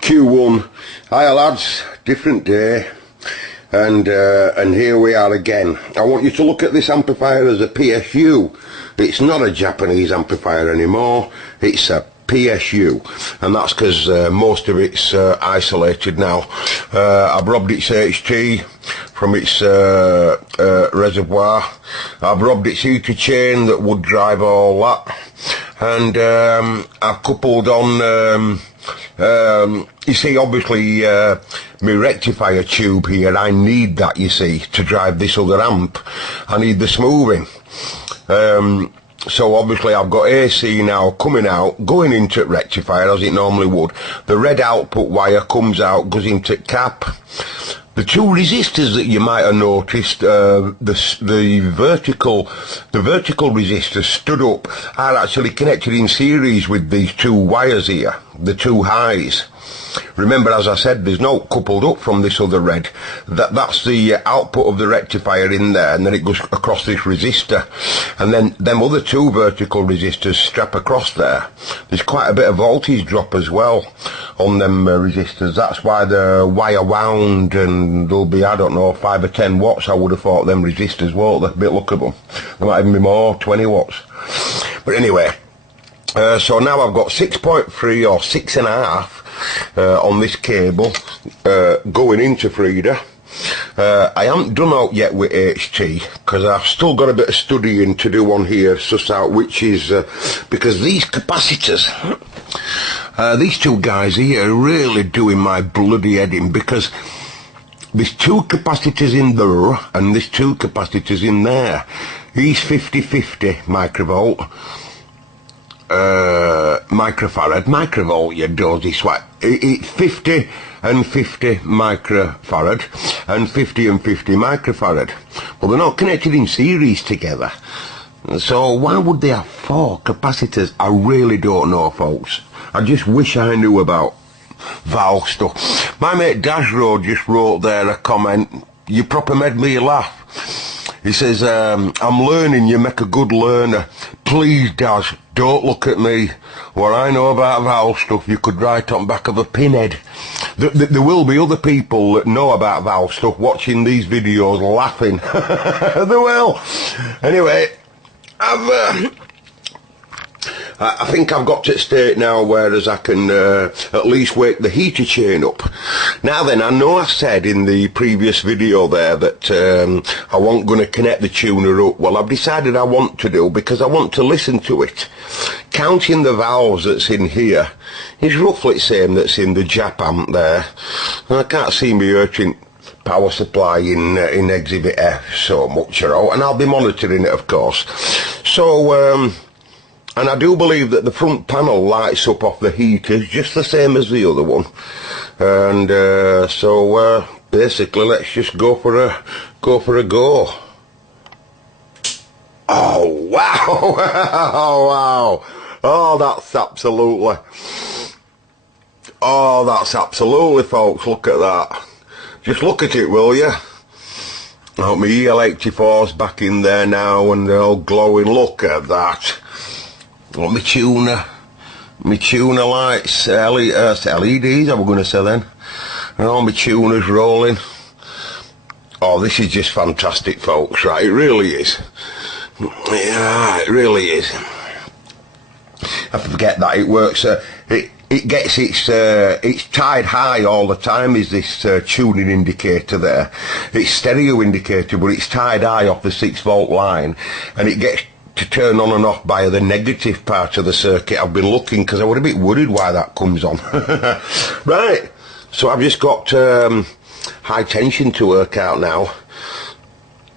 Q1. Hiya lads, different day, and here we are again. I want you to look at this amplifier as a PSU. It's not a Japanese amplifier anymore, it's a PSU, and that's because most of it's isolated now. I've robbed its HT from its reservoir. I've robbed its heater chain that would drive all that, and I've coupled on you see, obviously my rectifier tube here, I need that, you see, to drive this other amp. I need the smoothing. So obviously I've got AC now coming out, going into rectifier as it normally would. The red output wire comes out, goes into cap. The two resistors that you might have noticed, the vertical resistors stood up, are actually connected in series with these two wires here, the two highs. Remember, as I said, there's no coupled up from this other red. That's the output of the rectifier in there, and then it goes across this resistor, and then them other two vertical resistors strap across there. There's quite a bit of voltage drop as well on them resistors. That's why the wire wound, and there'll be, I don't know, 5 or 10 watts. I would have thought them resistors, won't they? A bit look at them. There might even be more, 20 watts. But anyway, so now I've got 6.3 or 6.5 on this cable going into Frida. I haven't done out yet with HT because I've still got a bit of studying to do on here, suss out which is because these capacitors, these two guys here are really doing my bloody head in, because there's two capacitors in there and there's two capacitors in there. He's 50-50 microvolt. Microvolt, you dozy swat. It's 50 and 50 microfarad and 50 and 50 microfarad. Well, they're not connected in series together. So why would they have four capacitors? I really don't know, folks. I just wish I knew about valve stuff. My mate Dashroad just wrote there a comment. You proper made me laugh. He says, I'm learning, you make a good learner. Please, Daz, don't look at me. What I know about valve stuff, you could write on back of a pinhead. There will be other people that know about valve stuff watching these videos laughing. They will. Anyway, I think I've got to the state now whereas I can at least wake the heater chain up. Now then, I know I said in the previous video there that I wasn't going to connect the tuner up. Well, I've decided I want to do, because I want to listen to it. Counting the valves that's in here is roughly the same that's in the Jap amp there. I can't see me urgent power supply in Exhibit F so much, you know, and I'll be monitoring it, of course. So, and I do believe that the front panel lights up off the heaters just the same as the other one. And so basically, let's just go for a go. Oh wow! Oh wow! Oh, that's absolutely. Oh, that's absolutely, folks. Look at that. Just look at it, will you? Oh, my EL84's back in there now, and they're all glowing. Look at that. What, my tuner lights, LEDs, I was going to say then. And all my tuners rolling. Oh, this is just fantastic, folks, right? It really is. Yeah, it really is. I forget that it works. It gets it's tied high all the time, is this tuning indicator there. It's stereo indicator, but it's tied high off the 6-volt line, and it gets to turn on and off by the negative part of the circuit. I've been looking because I was a bit worried why that comes on. Right, so I've just got high tension to work out now.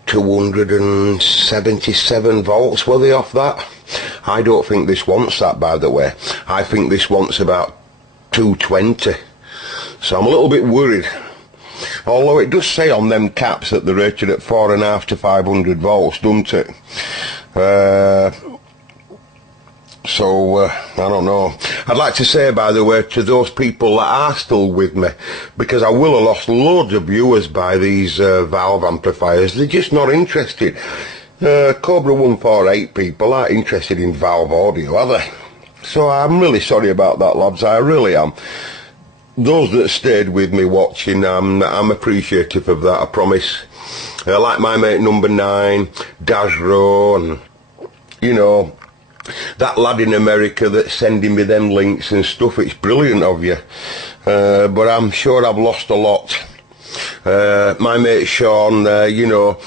277 volts, were they off that? I don't think this wants that, by the way. I think this wants about 220. So I'm a little bit worried. Although it does say on them caps that they're rated at 4.5 to 500 volts, doesn't it? So, I don't know. I'd like to say, by the way, to those people that are still with me, because I will have lost loads of viewers by these valve amplifiers. They're just not interested. Cobra 148 people aren't interested in valve audio, are they? So I'm really sorry about that, lads. I really am. those that stayed with me watching, I'm appreciative of that, I promise. Like my mate number 9, Dazro, and, you know, that lad in America that's sending me them links and stuff. It's brilliant of you. But I'm sure I've lost a lot. My mate Sean, you know,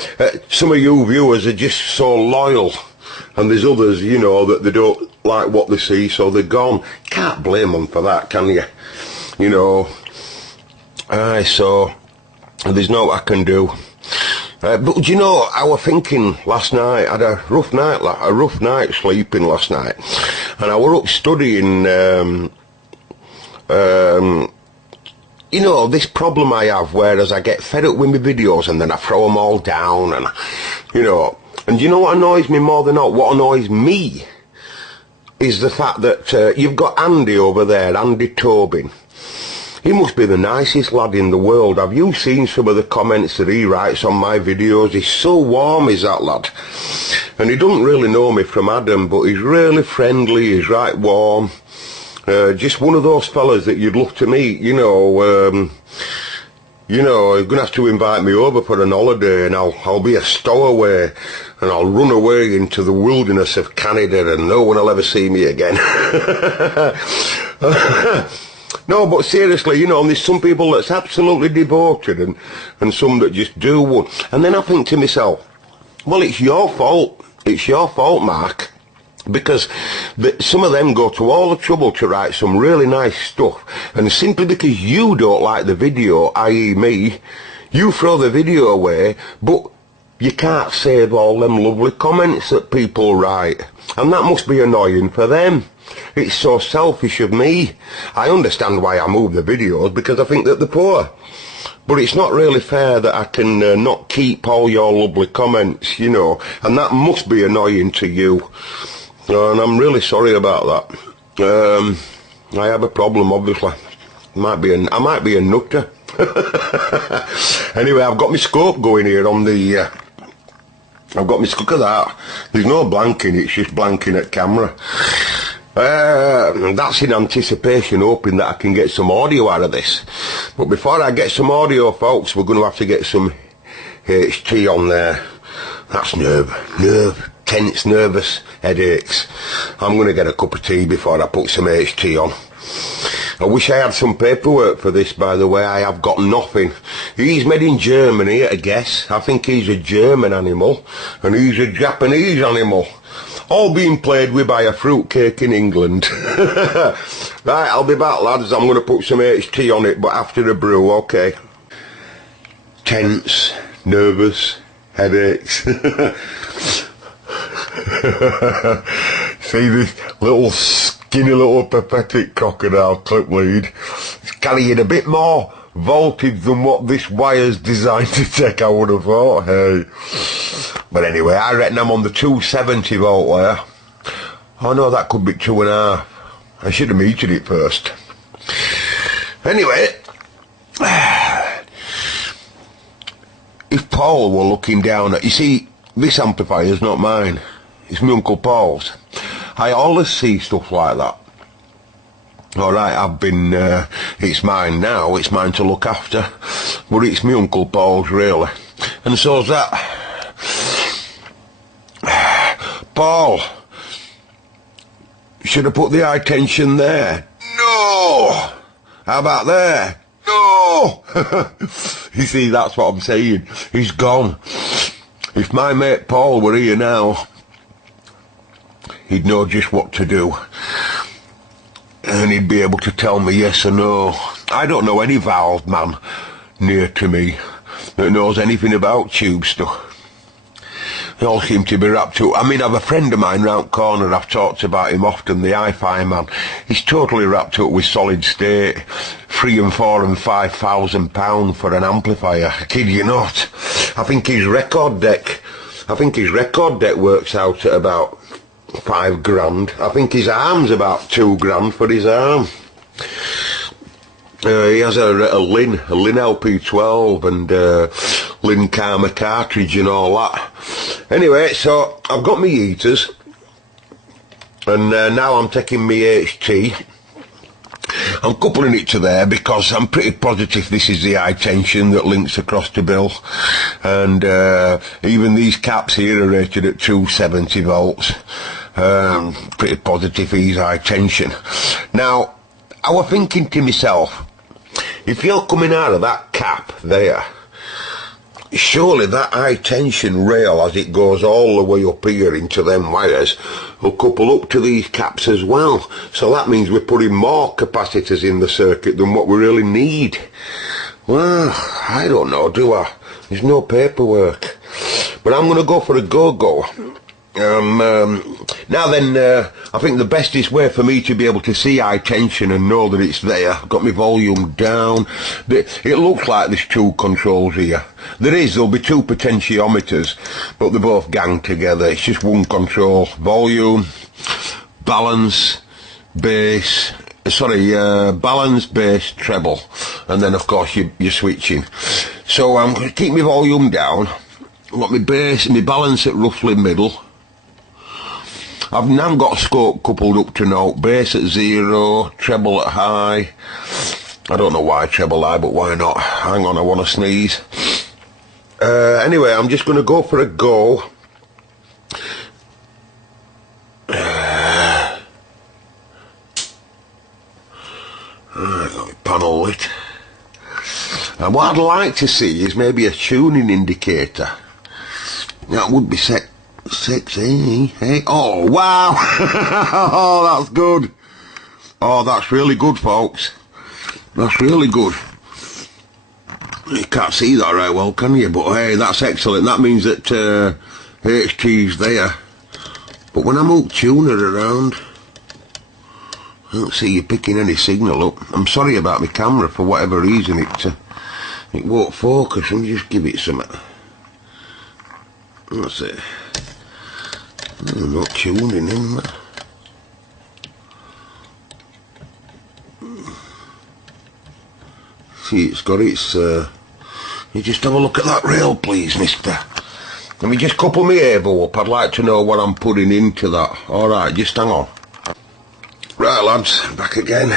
some of you viewers are just so loyal. And there's others, you know, that they don't like what they see, so they're gone. Can't blame them for that, can you? You know. So there's no I can do. But you know, I was thinking last night, I had a rough night sleeping last night, and I were up studying, you know, this problem I have, whereas I get fed up with my videos and then I throw them all down, and, you know, and you know what annoys me more than all? What annoys me is the fact that you've got Andy over there, Andy Tobin. He must be the nicest lad in the world. Have you seen some of the comments that he writes on my videos? He's so warm, is that lad. And he doesn't really know me from Adam, but he's really friendly, he's right warm. Just one of those fellas that you'd love to meet, you know. You know, you're going to have to invite me over for an holiday, and I'll be a stowaway, and I'll run away into the wilderness of Canada, and no one will ever see me again. No, but seriously, you know, and there's some people that's absolutely devoted, and some that just do one. And then I think to myself, well, it's your fault. It's your fault, Mark. Because some of them go to all the trouble to write some really nice stuff, and simply because you don't like the video, i.e. me, you throw the video away, but you can't save all them lovely comments that people write. And that must be annoying for them. It's so selfish of me. I understand why I move the videos, because I think that they're poor. But it's not really fair that I can not keep all your lovely comments, you know, and that must be annoying to you. And I'm really sorry about that. I have a problem, obviously. I might be a nutter. Anyway, I've got my scope going here on the... I've got my look at that. There's no blanking, it's just blanking at camera. That's in anticipation, hoping that I can get some audio out of this. But before I get some audio, folks, we're going to have to get some HT on there. That's tense, nervous headaches. I'm going to get a cup of tea before I put some HT on. I wish I had some paperwork for this, by the way. I have got nothing. He's made in Germany, I guess. I think he's a German animal, and he's a Japanese animal. All being played with by a fruitcake in England. Right, I'll be back, lads. I'm going to put some HT on it, but after a brew, okay. Tense, nervous, headaches. See this little skinny little pathetic crocodile clip lead? It's carrying a bit more voltage than what this wire's designed to take, I would have thought, hey. But anyway, I reckon I'm on the 270 volt wire. Oh no, that could be 2.5. I should have metered it first. Anyway, if Paul were looking down at... You see, this amplifier's not mine. It's my Uncle Paul's. I always see stuff like that. Alright, I've been... it's mine now, it's mine to look after. But it's my Uncle Paul's, really. And so's that. Paul, should I put the high tension there? No! How about there? No! You see, that's what I'm saying. He's gone. If my mate Paul were here now, he'd know just what to do. And he'd be able to tell me yes or no. I don't know any valve man near to me that knows anything about tube stuff. They all seem to be wrapped up. I mean, I have a friend of mine round corner, I've talked about him often, the hi-fi man. He's totally wrapped up with solid state. £3,000 and £4,000 and £5,000 for an amplifier. I kid you not. I think his record deck works out at about £5,000. I think his arm's about £2,000 for his arm. He has a Lin LP12 and Lin Karma cartridge and all that. Anyway, so I've got my heaters, and now I'm taking my HT. I'm coupling it to there because I'm pretty positive this is the high tension that links across to Bill, and even these caps here are rated at 270 volts. Pretty positive he's high tension. Now, I was thinking to myself, if you're coming out of that cap there, surely that high tension rail as it goes all the way up here into them wires will couple up to these caps as well. So that means we're putting more capacitors in the circuit than what we really need. Well, I don't know, do I? There's no paperwork. But I'm going to go for a go-go. Now then, I think the bestest way for me to be able to see high tension and know that it's there, I've got my volume down. It looks like there's two controls here. There'll be two potentiometers, but they're both gang together. It's just one control. Volume, balance, bass, balance, bass, treble, and then of course you're switching. So I'm going to keep my volume down. I've got my bass and my balance at roughly middle. I've now got scope coupled up to note, bass at 0, treble at high. I don't know why treble high, but why not? Hang on, I want to sneeze. Anyway, I'm just going to go for a go. Got my panel lit. And what I'd like to see is maybe a tuning indicator. That would be sexy. Hey. Oh, wow. Oh, that's good. Oh, that's really good, folks. That's really good. You can't see that right well, can you? But hey, that's excellent. That means that HT's there. But when I move tuner around, I don't see you picking any signal up. I'm sorry about my camera, for whatever reason it won't focus. Let me just give it some. That's it. I'm not tuning in there. See, it's got its, you just have a look at that rail, please, mister. Let me just couple my Evo up. I'd like to know what I'm putting into that. Alright, just hang on. Right, lads, back again.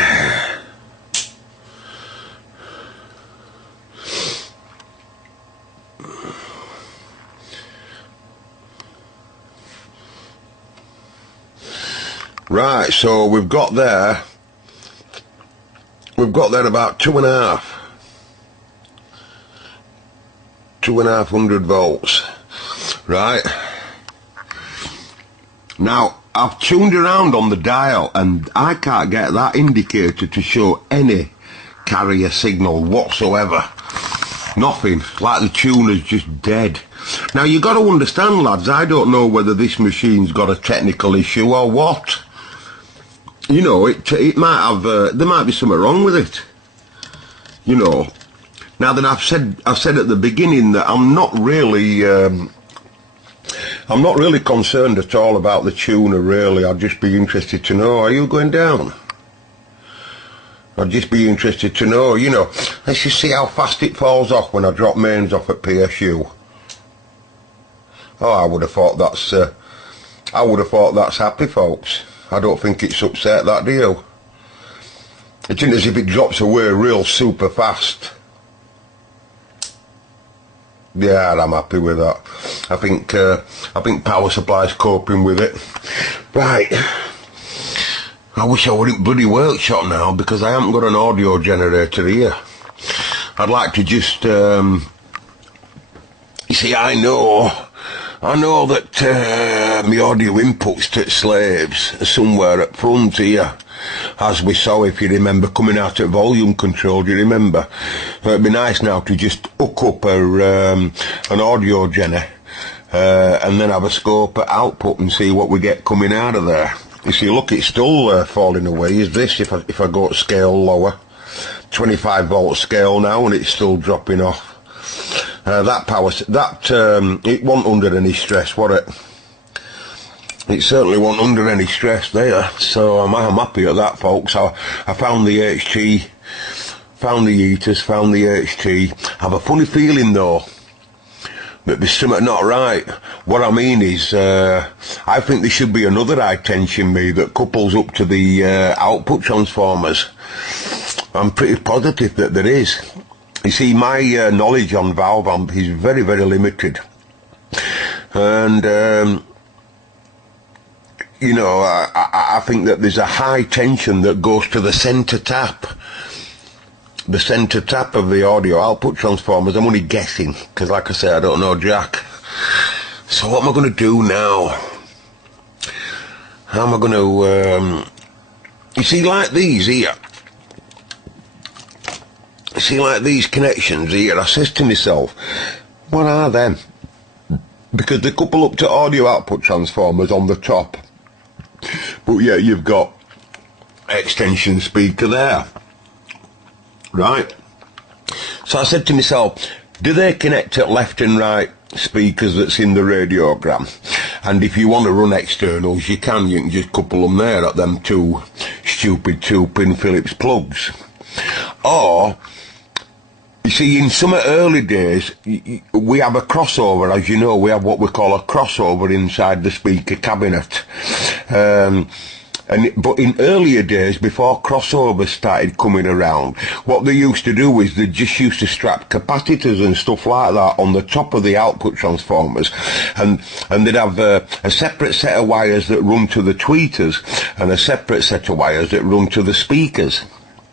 Right, so we've got there about 2,500 volts. Right. Now, I've tuned around on the dial and I can't get that indicator to show any carrier signal whatsoever. Nothing. Like the tuner's just dead. Now, you got to understand, lads, I don't know whether this machine's got a technical issue or what. You know, it might have, there might be something wrong with it. You know. Now then, I've said at the beginning that I'm not really concerned at all about the tuner, really. I'd just be interested to know, are you going down? I'd just be interested to know, you know. Let's just see how fast it falls off when I drop mains off at PSU. Oh, I would have thought that's happy, folks. I don't think it's upset, that, do you? It isn't as if it drops away real super fast. Yeah, I'm happy with that. I think power supply's coping with it. Right. I wish I were in bloody workshop now because I haven't got an audio generator here. I'd like to just, you see, I know that my audio inputs to slaves are somewhere up front here, as we saw, if you remember, coming out at volume control. Do you remember? So it'd be nice now to just hook up an audio generator and then have a scope at output and see what we get coming out of there. You see, look, it's still falling away. Is this if I go to scale lower, 25 volt scale now, and it's still dropping off. That power, it wasn't under any stress, was it? It certainly wasn't under any stress there, so I'm happy at that, folks. I found the HT, found the heaters, found the HT. I have a funny feeling though that there's something not right. What I mean is, I think there should be another high tension me that couples up to the output transformers. I'm pretty positive that there is. You see, my knowledge on valve amp is very, very limited. And, you know, I think that there's a high tension that goes to the centre tap. The centre tap of the audio output transformers. I'm only guessing, because like I say, I don't know jack. So what am I going to do now? How am I going to... you see, like these here. You see, like these connections here, I says to myself, what are them? Because they couple up to audio output transformers on the top. But yeah, you've got extension speaker there. Right? So I said to myself, do they connect at left and right speakers that's in the radiogram? And if you want to run externals, you can just couple them there at them two stupid 2-pin Phillips plugs. Or, you see, in some early days, we have a crossover, as you know, we have what we call a crossover inside the speaker cabinet. But in earlier days, before crossovers started coming around, what they used to do is they just used to strap capacitors and stuff like that on the top of the output transformers, and they'd have a separate set of wires that run to the tweeters and a separate set of wires that run to the speakers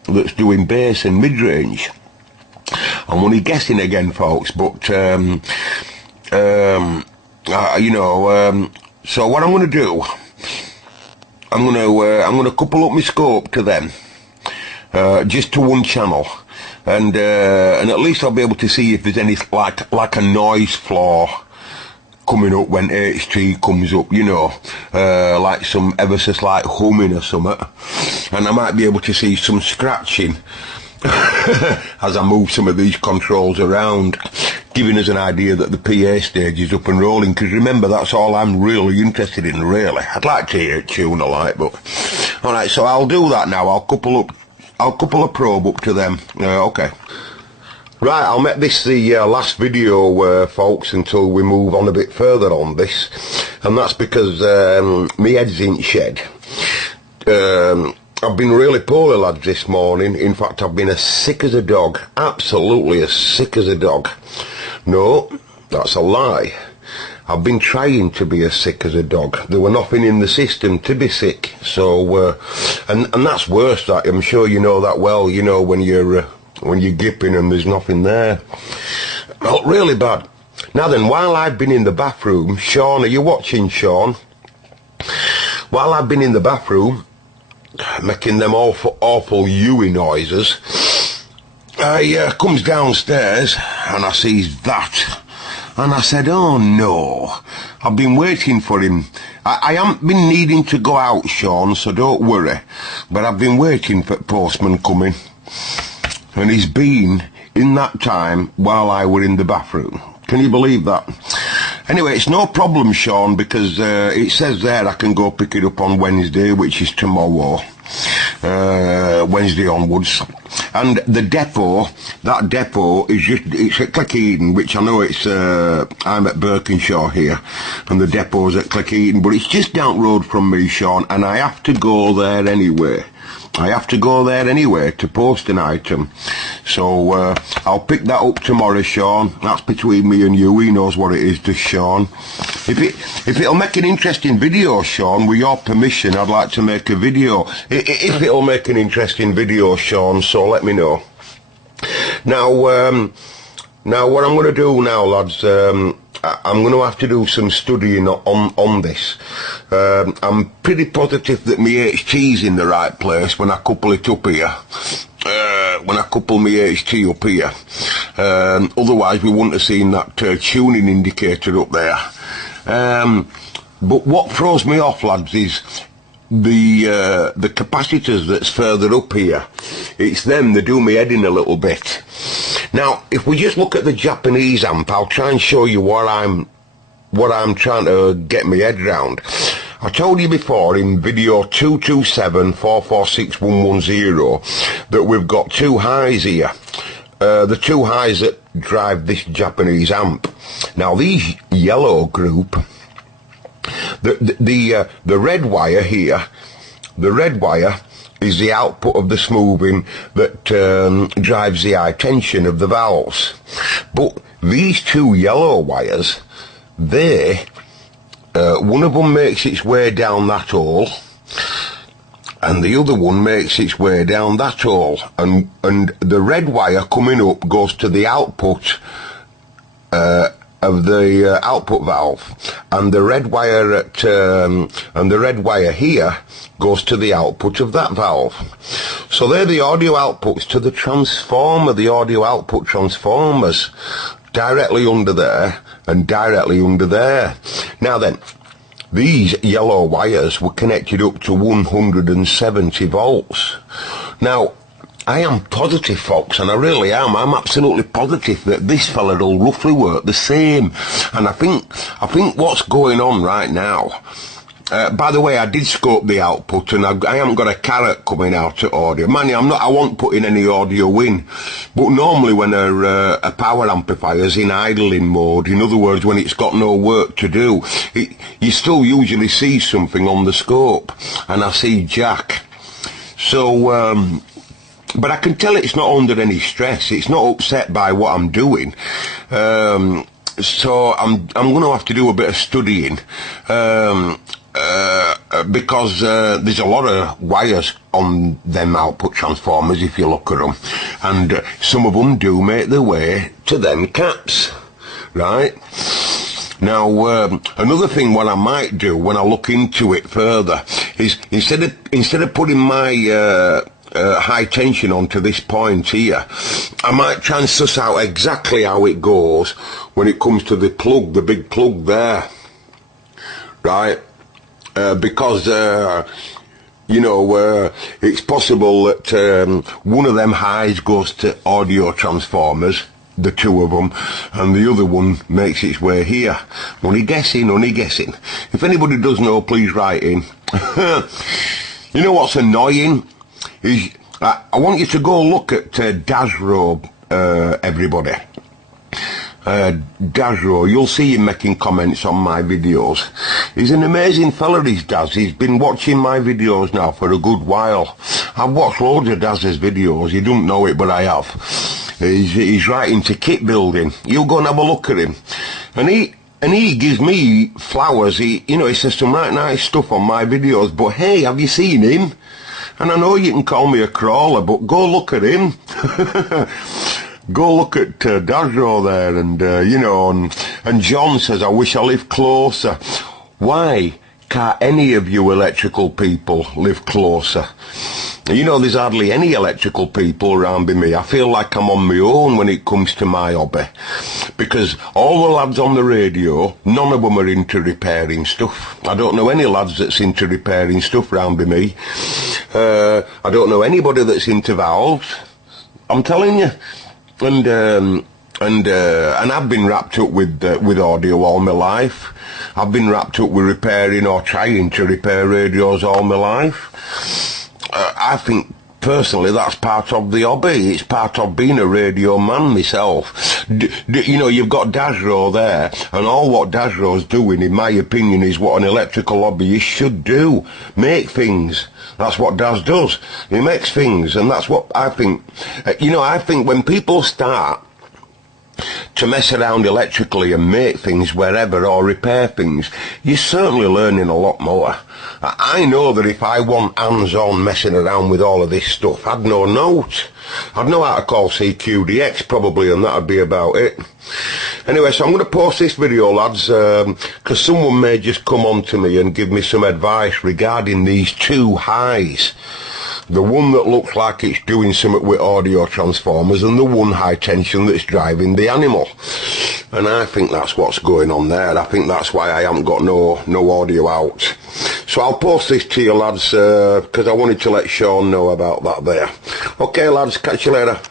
that's doing bass and mid-range. I'm only guessing again, folks, but you know, so what I'm going to do, I'm going to couple up my scope to them, just to one channel, and at least I'll be able to see if there's any like a noise floor coming up when HT comes up, you know, like some ever so slight humming or something, and I might be able to see some scratching as I move some of these controls around, giving us an idea that the PA stage is up and rolling, because remember, that's all I'm really interested in, really. I'd like to hear a tune I like, but... Alright, so I'll do that now. I'll couple a probe up to them. Okay. Right, I'll make this the last video, folks, until we move on a bit further on this. And that's because my head's in shed. I've been really poorly, lads, this morning. In fact, I've been as sick as a dog. Absolutely as sick as a dog. No, that's a lie. I've been trying to be as sick as a dog. There were nothing in the system to be sick. So, and that's worse, that. I'm sure you know that well, you know, when you're gipping and there's nothing there. Well, really bad. Now then, while I've been in the bathroom, Sean, are you watching, Sean? While I've been in the bathroom, making them awful Huey noises, I comes downstairs and I sees that, and I said, oh no, I've been waiting for him. I haven't been needing to go out, Sean, so don't worry, but I've been waiting for postman coming, and he's been in that time while I were in the bathroom. Can you believe that? Anyway, it's no problem, Sean, because it says there I can go pick it up on Wednesday, which is tomorrow, Wednesday onwards. And the depot, that depot is it's at Cleckheaton, which I know it's, I'm at Birkinshaw here, and the depot's at Cleckheaton, but it's just down the road from me, Sean, and I have to go there anyway. I have to go there anyway to post an item. So I'll pick that up tomorrow, Sean. That's between me and you. He knows what it is, does Sean. If it'll make an interesting video, Sean, with your permission, I'd like to make a video. If it'll make an interesting video, Sean, so let me know. Now what I'm going to do now, lads, I'm going to have to do some studying on this. I'm pretty positive that my HT's in the right place when I couple it up here. When I couple my HT up here. Otherwise we wouldn't have seen that tuning indicator up there. But what throws me off, lads, is the capacitors that's further up here. It's them that do me head in a little bit. Now, if we just look at the Japanese amp, I'll try and show you what I'm trying to get my head round. I told you before in video 227446110 that we've got two highs here. The two highs that drive this Japanese amp. Now, these yellow group, the red wire here, the red wire is the output of the smoothing that drives the high tension of the valves. But these two yellow wires, one of them makes its way down that hole, and the other one makes its way down that hole, and the red wire coming up goes to the output of the output valve, and the red wire here goes to the output of that valve. So they're the audio outputs to the transformer, the audio output transformers, directly under there and directly under there. Now then, these yellow wires were connected up to 170 volts. Now, I am positive, folks, and I really am. I'm absolutely positive that this fella will roughly work the same. And I think what's going on right now. By the way, I did scope the output, and I haven't got a carrot coming out at audio. Man, I won't put in any audio in. But normally when a power amplifier's in idling mode, in other words, when it's got no work to do, you still usually see something on the scope, and I see Jack. So, but I can tell it's not under any stress. It's not upset by what I'm doing. So I'm going to have to do a bit of studying. Because there's a lot of wires on them output transformers if you look at them, and some of them do make their way to them caps, right? Now, another thing what I might do when I look into it further is instead of putting my high tension onto this point here, I might try and suss out exactly how it goes when it comes to the plug, the big plug there, right? Because it's possible that one of them highs goes to audio transformers, the two of them, and the other one makes its way here. Only guessing. If anybody does know, please write in. You know what's annoying is I want you to go look at Dazro, everybody. Dazro, you'll see him making comments on my videos. He's an amazing fella, he's Daz. He's been watching my videos now for a good while. I've watched loads of Daz's videos. You don't know it, but I have. He's right into kit building. You go and have a look at him. And he gives me flowers. He says some right nice stuff on my videos. But hey, have you seen him? And I know you can call me a crawler, but go look at him. Go look at Dazro there, and John says, I wish I lived closer. Why can't any of you electrical people live closer? There's hardly any electrical people around me. I feel like I'm on my own when it comes to my hobby. Because all the lads on the radio, none of them are into repairing stuff. I don't know any lads that's into repairing stuff around me. I don't know anybody that's into valves. I'm telling you. And I've been wrapped up with audio all my life. I've been wrapped up with repairing or trying to repair radios all my life. I think personally that's part of the hobby. It's part of being a radio man myself. You've got Dazro there, and all what Dazro's doing, in my opinion, is what an electrical hobbyist should do. Make things. That's what Daz does. He makes things, and that's what I think. I think when people start to mess around electrically and make things wherever or repair things, you're certainly learning a lot more. I know that if I want hands-on messing around with all of this stuff, I'd know note. I'd know how to call CQDX probably, and that'd be about it. Anyway, so I'm going to post this video, lads, because someone may just come on to me and give me some advice regarding these two highs. The one that looks like it's doing something with audio transformers, and the one high tension that's driving the animal. And I think that's what's going on there. I think that's why I haven't got no audio out. So I'll post this to you, lads, because I wanted to let Sean know about that there. Okay, lads, catch you later.